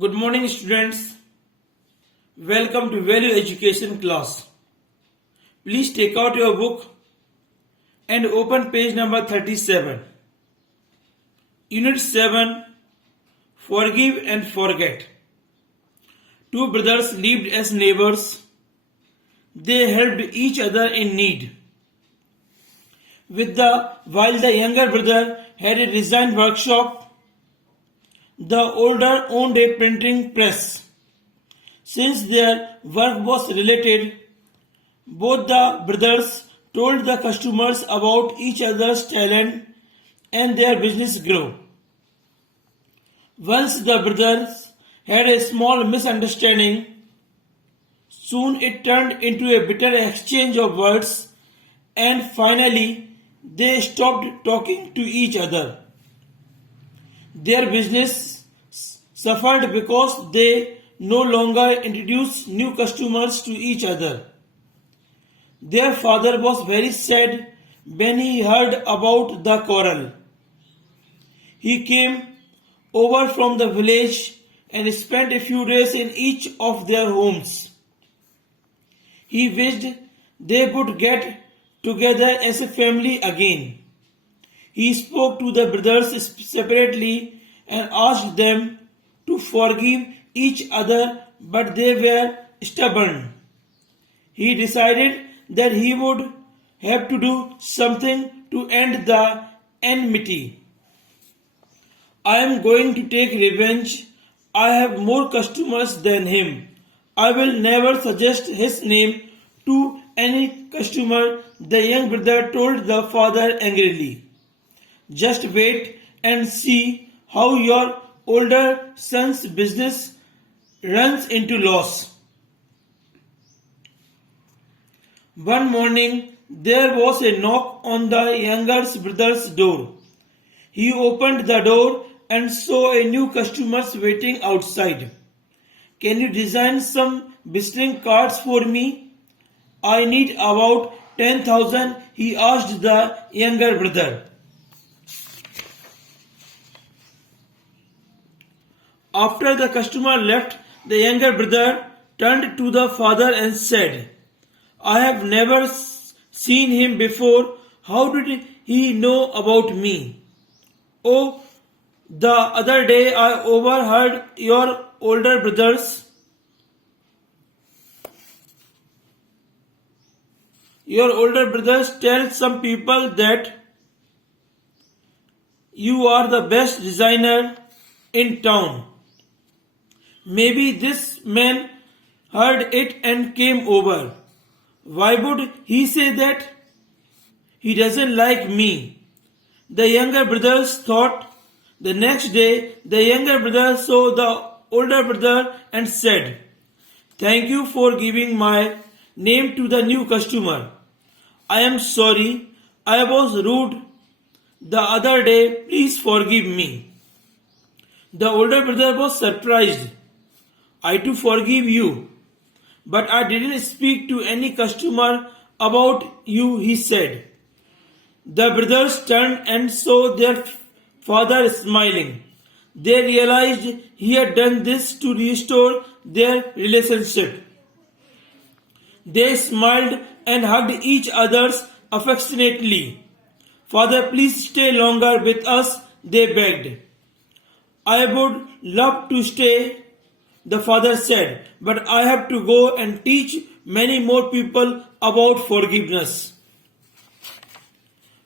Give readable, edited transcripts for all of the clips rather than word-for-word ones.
Good morning, students. Welcome to Value Education class. Please take out your book and open page number 37. Unit 7, Forgive and Forget. Two brothers lived as neighbors. They helped each other in need. While the younger brother had a design workshop, the older owned a printing press. Since their work was related, both the brothers told the customers about each other's talent and their business grew. Once the brothers had a small misunderstanding. Soon it turned into a bitter exchange of words, and finally they stopped talking to each other. Their business suffered because they no longer introduced new customers to each other. Their father was very sad when he heard about the quarrel. He came over from the village and spent a few days in each of their homes. He wished they would get together as a family again. He spoke to the brothers separately and asked them to forgive each other, but they were stubborn. He decided that he would have to do something to end the enmity. I am going to take revenge. I have more customers than him. I will never suggest his name to any customer, the young brother told the father angrily. Just wait and see how your older son's business runs into loss. One morning, there was a knock on the younger brother's door. He opened the door and saw a new customer waiting outside. Can you design some visiting cards for me? I need about 10,000, he asked the younger brother. After the customer left, the younger brother turned to the father and said, I have never seen him before. How did he know about me? Oh, the other day I overheard your older brothers tell some people that you are the best designer in town. Maybe this man heard it and came over. Why would he say that? He doesn't like me. The younger brothers thought. The next day, the younger brother saw the older brother and said, Thank you for giving my name to the new customer. I am sorry, I was rude the other day. Please forgive me. The older brother was surprised. I too forgive you. But I didn't speak to any customer about you, he said. The brothers turned and saw their father smiling. They realized he had done this to restore their relationship. They smiled and hugged each other affectionately. Father, please stay longer with us, they begged. I would love to stay, the father said, but I have to go and teach many more people about forgiveness.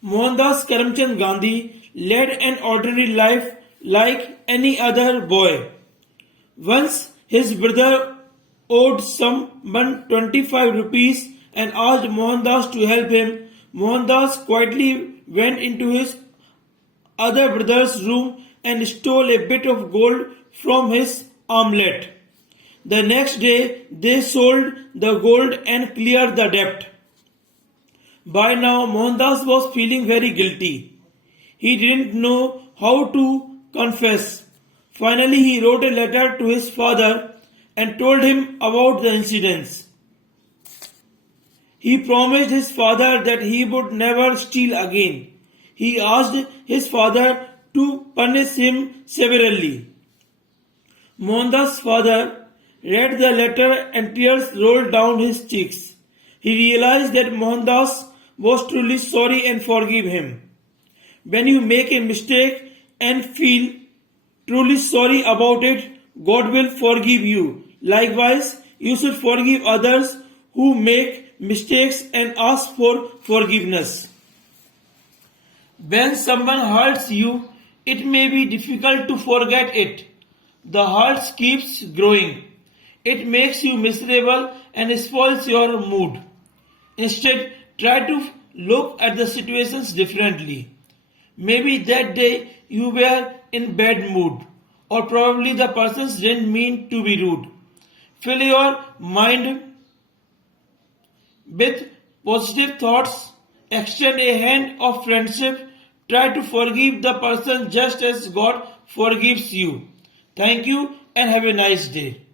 Mohandas Karamchand Gandhi led an ordinary life like any other boy. Once his brother owed someone 25 rupees and asked Mohandas to help him. Mohandas quietly went into his other brother's room and stole a bit of gold from his armlet. The next day they sold the gold and cleared the debt. By now Mohandas was feeling very guilty. He didn't know how to confess. Finally he wrote a letter to his father and told him about the incidents. He promised his father that he would never steal again. He asked his father to punish him severely. Mohandas' father read the letter and tears rolled down his cheeks. He realized that Mohandas was truly sorry and forgave him. When you make a mistake and feel truly sorry about it, God will forgive you. Likewise, you should forgive others who make mistakes and ask for forgiveness. When someone hurts you, it may be difficult to forget it. The hurt keeps growing. It makes you miserable and spoils your mood. Instead, try to look at the situations differently. Maybe that day you were in bad mood, or probably the person didn't mean to be rude. Fill your mind with positive thoughts, extend a hand of friendship, try to forgive the person just as God forgives you. Thank you and have a nice day.